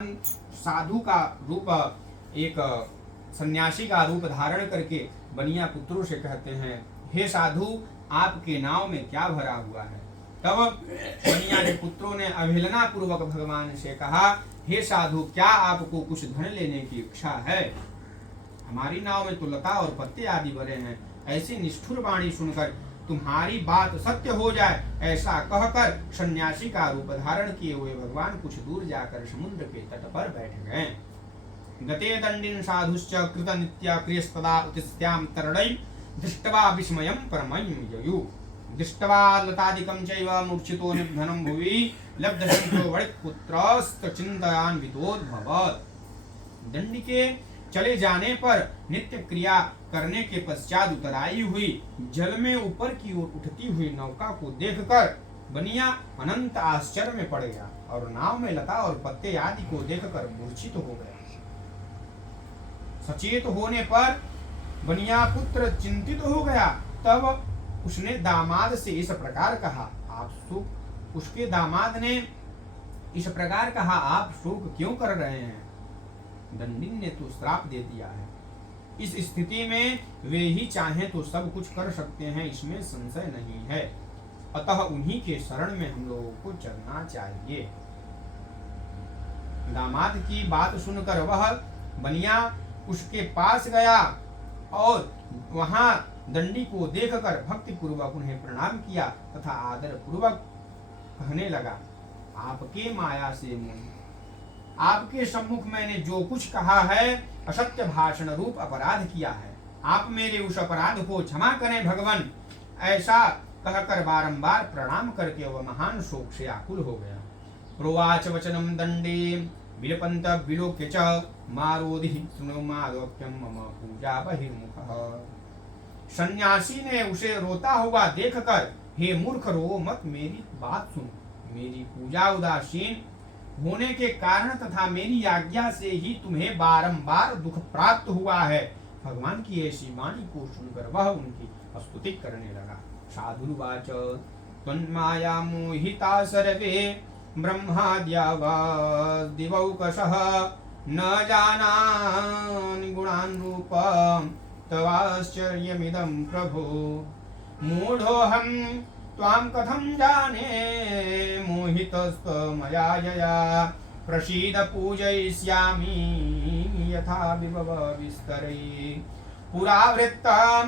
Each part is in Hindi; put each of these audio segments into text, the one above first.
साधु का रूप एक सन्यासी का रूप धारण करके बनिया पुत्रों से कहते हैं, हे साधु, आपके नाव में क्या भरा हुआ है। तब बनिया के पुत्रों ने अवहेलना पूर्वक भगवान से कहा, हे साधु, क्या आपको कुछ धन लेने की इच्छा है? हमारी नाव में तो लता और पत्ते आदि भरे हैं। ऐसी निष्ठुर वाणी सुनकर तुम्हारी बात सत्य हो जाए, ऐसा कहकर सन्यासी का रूप धारण किए हुए भगवान कुछ दूर जाकर समुद्र के तट पर बैठ गए। गते दंडिन साधुश्च कृत नित्या क्रियस्तदा उत्स्याम तरणै दृष्ट्वा विस्मयं परमं ययु दृष्ट्वा लतादिकं चैव मूर्छितो निधनं भुवि लब्धशंको वणिक्पुत्रस्त चिन्तयान्वितोद्भवत्। दंडी के चले जाने पर नित्य क्रिया करने के पश्चात उतराई हुई जल में ऊपर की ओर उठती हुई नौका को देखकर बनिया अनंत आश्चर्य में पड़ गया और नाव में लता और पत्ते आदि को देखकर मूर्छित हो गया। सचेत होने पर बनिया पुत्र चिंतित हो गया। तब उसने दामाद से इस प्रकार कहा, उसके दामाद ने इस प्रकार कहा, आप शोक क्यों कर रहे हैं? दंडिन ने तो श्राप दे दिया है। इस स्थिति में वे ही चाहें तो सब कुछ कर सकते हैं, इसमें संशय नहीं है। अतः उन्हीं के शरण में हम लोगों को चलना चाहिए। दामाद की बात सुनकर वह बनिया उसके पास गया और वहां दंडी को देखकर भक्ति पूर्वक उन्हें प्रणाम किया तथा आदर पूर्वक कहने लगा, आपके माया से मोहित आपके सम्मुख मैंने जो कुछ कहा है असत्य भाषण रूप अपराध किया है। आप मेरे उस अपराध को क्षमा करें भगवान। ऐसा कहकर बारंबार प्रणाम करके वह महान शोक से आकुल हो गया। प्रोवाच वचनम दंडे विलपंत विलोक्य च मारोधि सुनो मादोक्यम मम पूजा बहिर्मुखः। सन्यासी ने उसे रोता हुआ देखकर, हे मूर्ख, रो मत, मेरी बात सुनो। मेरी पूजा उदासीन होने के कारण तथा मेरी आज्ञा से ही तुम्हें बारंबार दुख प्राप्त हुआ है। भगवान की ऐसी वाणी को सुनकर वह उनकी स्तुति करने लगा। साधुवाच, त्वन्माया मोहिता सर्वे ब्रह्माद्या वा दिवौकशः न जानामि गुणान् रूपं तवाश्चर्यमिदं प्रभो। मूढोऽहं त्वां कथं जाने मोहितस्त्वमया यया। प्रसीद पूजयिष्यामि यथा विभव विस्तरै। पुरावृत्तं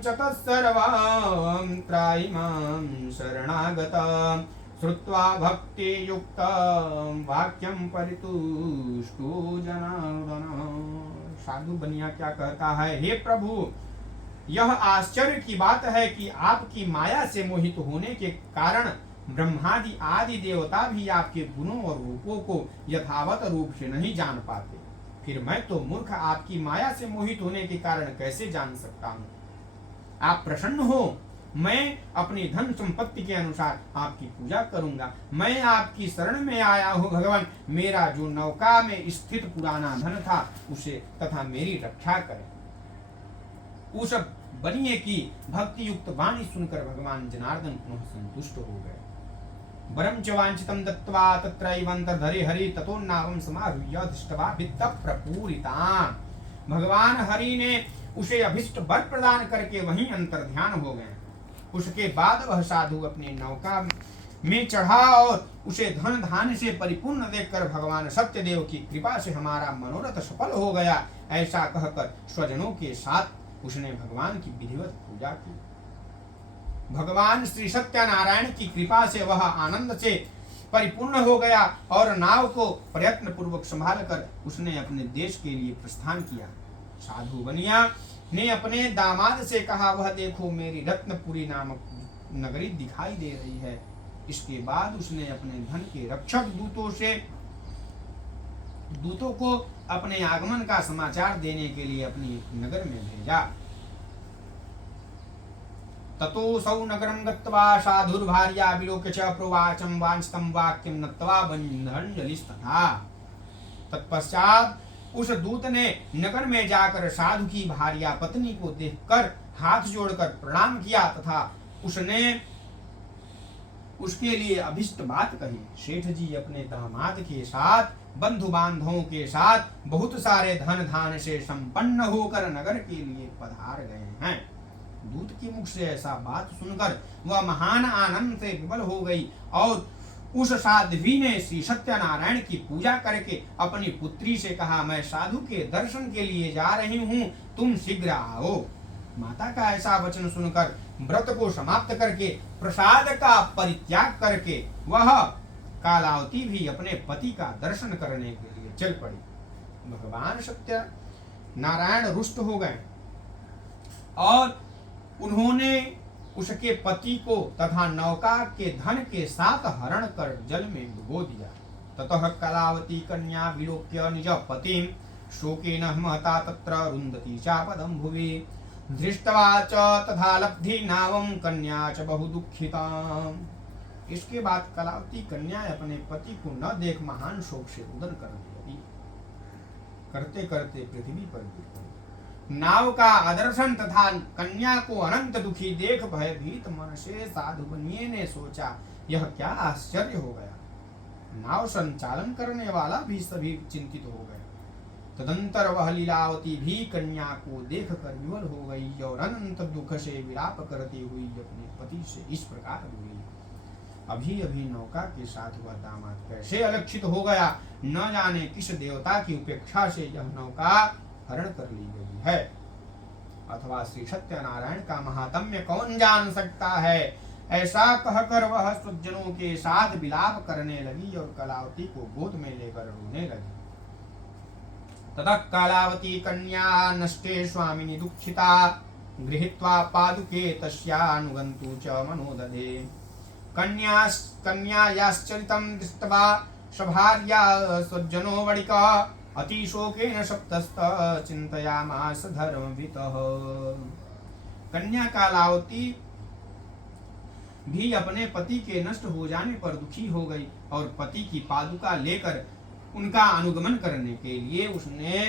च तत्सर्वं त्राहि मां शरणागतं। श्रुत्वा भक्तियुक्तं वाक्यं परितुष्टो जनार्दन। साधु बनिया क्या कहता है, हे प्रभु, यह आश्चर्य की बात है कि आपकी माया से मोहित होने के कारण ब्रह्मादि आदि देवता भी आपके गुणों और रूपों को यथावत रूप से नहीं जान पाते। फिर मैं तो मूर्ख आपकी माया से मोहित होने के कारण कैसे जान सकता हूँ? आप प्रसन्न हो, मैं अपनी धन संपत्ति के अनुसार आपकी पूजा करूंगा। मैं आपकी शरण में आया हूँ भगवान। मेरा जो नौका में स्थित पुराना धन था उसे तथा मेरी रक्षा करें। उस बनिए की भक्ति युक्त वाणी सुनकर भगवान जनार्दन पुनः संतुष्ट हो गए। वरं च वांछितं दत्त्वा तत्रैवन्तर्धरे हरि ततो नावं समारुह्य दृष्ट्वा वित्त प्रपूरितां। भगवान हरि ने उसे अभिष्ट वर प्रदान करके वहीं अंतर ध्यान हो गए। उसके बाद वह साधु अपनी नौका में चढ़ा और उसे धन धान्य से परिपूर्ण देखकर भगवान सत्यदेव की कृपा से हमारा मनोरथ सफल हो गया, ऐसा कहकर स्वजनों के साथ उसने भगवान की विधिवत पूजा की। भगवान श्री सत्यनारायण की कृपा से वह आनंद से परिपूर्ण हो गया और नाव को प्रयत्न पूर्वक संभाल कर उसने अपने देश के लिए प्रस्थान किया। साधु बनिया ने अपने दामाद से कहा, वह देखो, मेरी रत्नपुरी नामक नगरी दिखाई दे रही है। इसके बाद उसने अपने धन के रक्षक दूतों को अपने आगमन का समाचार देने के लिए अपनी नगर में भेजा। ततोऽसौ नगरं गत्वा साधुर्भार्या विलोक्य च प्रोवाचं वाञ्छितं वाक्यं नत्वा बन्धनजलिस्तथा। तत्पश्चात उस दूत ने नगर में जाकर साधु की भार्या पत्नी को देखकर हाथ जोड़कर प्रणाम किया तथा उसके लिए अभिष्ट बात कही। सेठ जी अपने दामाद के साथ बंधु बांधवों के साथ बहुत सारे धन धान से संपन्न होकर नगर के लिए पधार गए हैं। दूत के मुख से ऐसा बात सुनकर वह महान आनंद से विवल हो गई और उस साध्वी ने श्री सत्यनारायण की पूजा करके अपनी पुत्री से कहा, मैं साधु के दर्शन के लिए जा रही हूँ, तुम शीघ्र आओ। माता का ऐसा वचन सुनकर व्रत को समाप्त करके प्रसाद का परित्याग करके वह कालावती भी अपने पति का दर्शन करने के लिए चल पड़ी। भगवान सत्य नारायण रुष्ट हो गए और उन्होंने उसके पति को तथा नौका के धन के साथ हरण कर जल में डुबो दिया। ततः कलावती कन्या विलोक्य निज पतिं शोकेन महता तत्र रुंदती चापदं भुवि दृष्ट्वा च तथा लब्धि नावं कन्या च बहु दुखिता। इसके बाद कलावती कन्या अपने पति को न देख महान शोक से रुदन करने लगी। करते करते पृथ्वी पर गिर पड़ी। नाव का आदर्शन तथा कन्या को अनंत दुखी देख भयभीत मन से साधु बनिए ने सोचा, यह क्या आश्चर्य हो गया। नाव संचालन करने वाला भी सभी चिंतित हो गए। तदंतर वह लीलावती भी कन्या को देख कर विवल हो गई और अनंत दुख से विलाप करती हुई अपने पति से इस प्रकार बोली, अभी अभी नौका के साथ वह दामाद कैसे अलक्षित हो गया, न जाने किस देवता की उपेक्षा से यह नौका हरण कर ली गई है, अथवा श्री सत्यनारायण का महात्म्य कौन जान सकता है। ऐसा कहकर वह सज्जनों के साथ विलाप करने लगी और कलावती को गोद में लेकर रोने लगी। ततः कलावती कन्या नष्टे स्वामिनी दुःखिता गृहीत्वा पादुके तस्यानुगन्तु च मनोदधे। कन्यायाश्चरितं दृष्ट्वा सभार्या सज्जनो वणिकः अतिशोकेन सप्तस्त चिन्तयामास धर्मवितः। कन्या कलावती भी अपने पति के नष्ट हो जाने पर दुखी हो गई और पति की पादुका लेकर उनका अनुगमन करने के लिए उसने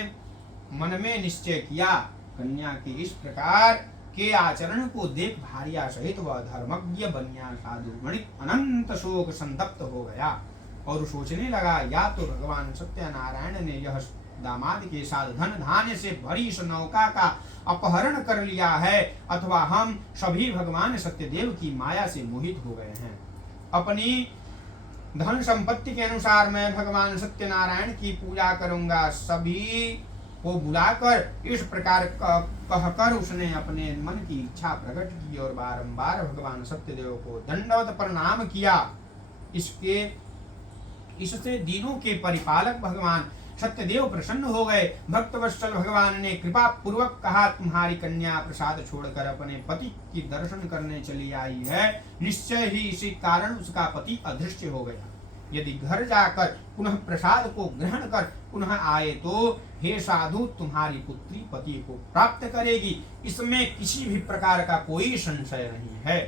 मन में निश्चय किया। कन्या के इस प्रकार के आचरण को देख भार्या सहित वह धर्मज्ञ बनिया साधु वणिक अनंत शोक संतप्त हो गया और सोचने लगा, या तो भगवान सत्यनारायण ने यह दामाद के साथ धन धान्य से भरी इस नौका का अपहरण कर लिया है, अथवा हम सभी भगवान सत्यदेव की माया से मोहित हो गए हैं। अपनी धन संपत्ति के अनुसार मैं भगवान सत्यनारायण की पूजा करूंगा। सभी को बुलाकर इस प्रकार कहकर उसने अपने मन की इच्छा प्रकट की और बारंबार भगवान सत्यदेव को दंडवत प्रणाम किया। इससे दीनों के परिपालक भगवान सत्यदेव प्रसन्न हो गए। भक्तवत्सल भगवान ने कृपा पूर्वक कहा, तुम्हारी कन्या प्रसाद छोड़कर अपने पति की दर्शन करने चली आई है, निश्चय ही इसी कारण उसका पति अदृश्य हो गया। यदि घर जाकर पुनः प्रसाद को ग्रहण कर पुनः आए तो हे साधु तुम्हारी पुत्री पति को प्राप्त करेगी, इसमें किसी भी प्रकार का कोई संशय नहीं है।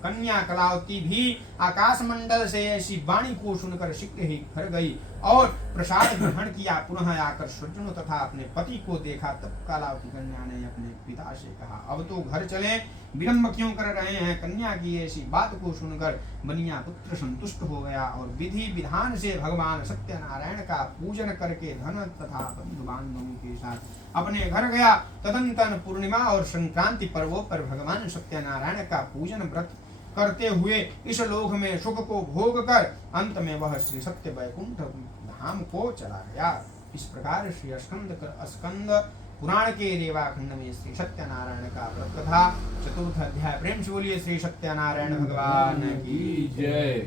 कन्या कलावती भी आकाश मंडल से ऐसी वाणी को सुनकर शीघ्र ही घर गई और प्रसाद ग्रहण किया। पुनः आकर सज्जनों तथा अपने पति को देखा। तब कलावती कन्या ने अपने पिता से कहा, अब तो घर चले, विलंब क्यों कर रहे हैं। कन्या की ऐसी बात को सुनकर बनिया पुत्र संतुष्ट हो गया और विधि विधान से भगवान सत्यनारायण का पूजन करके धन तथा बंधु बांधवों के साथ अपने घर गया। तदंतर पूर्णिमा और संक्रांति पर्वों पर भगवान सत्यनारायण का पूजन व्रत करते हुए इस लोक में सुख को भोग कर अंत में वह श्री सत्य वैकुंठ धाम को चला गया। इस प्रकार श्री स्कंद पुराण के रेवाखंड में श्री सत्यनारायण का व्रत कथा चतुर्थ अध्याय। प्रेम से बोलिए श्री सत्यनारायण भगवान की जय।